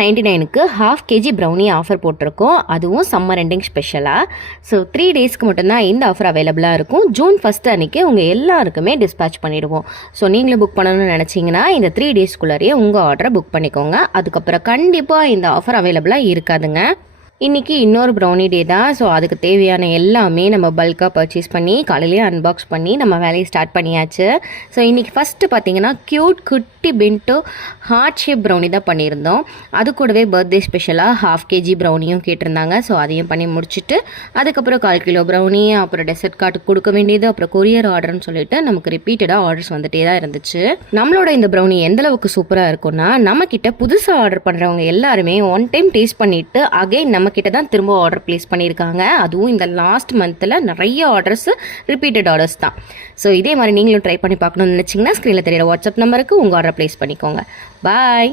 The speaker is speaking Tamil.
$299க்கு ½ kg ப்ரௌனி ஆஃபர் போட்டிருக்கோம். அதுவும் சம்மர் எண்டிங் ஸ்பெஷலாக. ஸோ 3 டேஸ்க்கு மட்டும்தான் இந்த ஆஃபர் அவைலபிளாக இருக்கும். ஜூன் 1 அன்றைக்கி உங்கள் எல்லாருக்குமே டிஸ்பேச் பண்ணிடுவோம். ஸோ நீங்களும் புக் பண்ணணும்னு நினச்சிங்கன்னா இந்த 3 டேஸ்க்குள்ளாரையே உங்கள் ஆர்டரை புக் பண்ணிக்கோங்க. அதுக்கப்புறம் கண்டிப்பாக இந்த ஆஃபர் அவைலபிளாக இருக்காதுங்க. இன்றைக்கி இன்னொரு ப்ரௌனி டே தான். ஸோ அதுக்கு தேவையான எல்லாமே நம்ம பல்காக பர்ச்சேஸ் பண்ணி காலையிலேயே அன்பாக்ஸ் பண்ணி நம்ம வேலையை ஸ்டார்ட் பண்ணியாச்சு. ஸோ இன்றைக்கி ஃபஸ்ட்டு பார்த்தீங்கன்னா க்யூட் குட்டி பின்ட்டு ஹார்ட் ஷேப் ப்ரௌனி தான் பண்ணியிருந்தோம். அது கூடவே பர்த்டே ஸ்பெஷலாக ½ kg ப்ரௌனியும் கேட்டிருந்தாங்க. ஸோ அதையும் பண்ணி முடிச்சுட்டு அதுக்கப்புறம் 1/4 கிலோ ப்ரௌனி, அப்புறம் டெசர்ட் கார்ட்டுக்கு கொடுக்க வேண்டியது, அப்புறம் கொரியர் ஆர்டர்னு சொல்லிட்டு நமக்கு ரிப்பீட்டடாக ஆர்டர்ஸ் வந்துகிட்டே தான் இருந்துச்சு. நம்மளோட இந்த ப்ரௌனி எந்தளவுக்கு சூப்பராக இருக்கும்னா, நம்மக்கிட்ட புதுசாக ஆர்டர் பண்ணுறவங்க எல்லாருமே ஒன் டைம் டேஸ்ட் பண்ணிவிட்டு அகைன் நம்ம கிட்ட தான் திரும்ப ஆர்டர் பிளேஸ் பண்ணியிருக்காங்க. அதுவும் இந்த லாஸ்ட் மந்தில் நிறைய ஆர்டர்ஸ் ரிப்பீட்டட் ஆர்டர்ஸ் தான். ஸோ இதே மாதிரி நீங்களும் ட்ரை பண்ணி பார்க்கணும்னு நினச்சிங்கன்னா ஸ்க்ரீனில் தெரியிற வாட்ஸ்அப் நம்பருக்கு உங்கள் ஆர்டர் பிளேஸ் பண்ணிக்கோங்க. பாய்.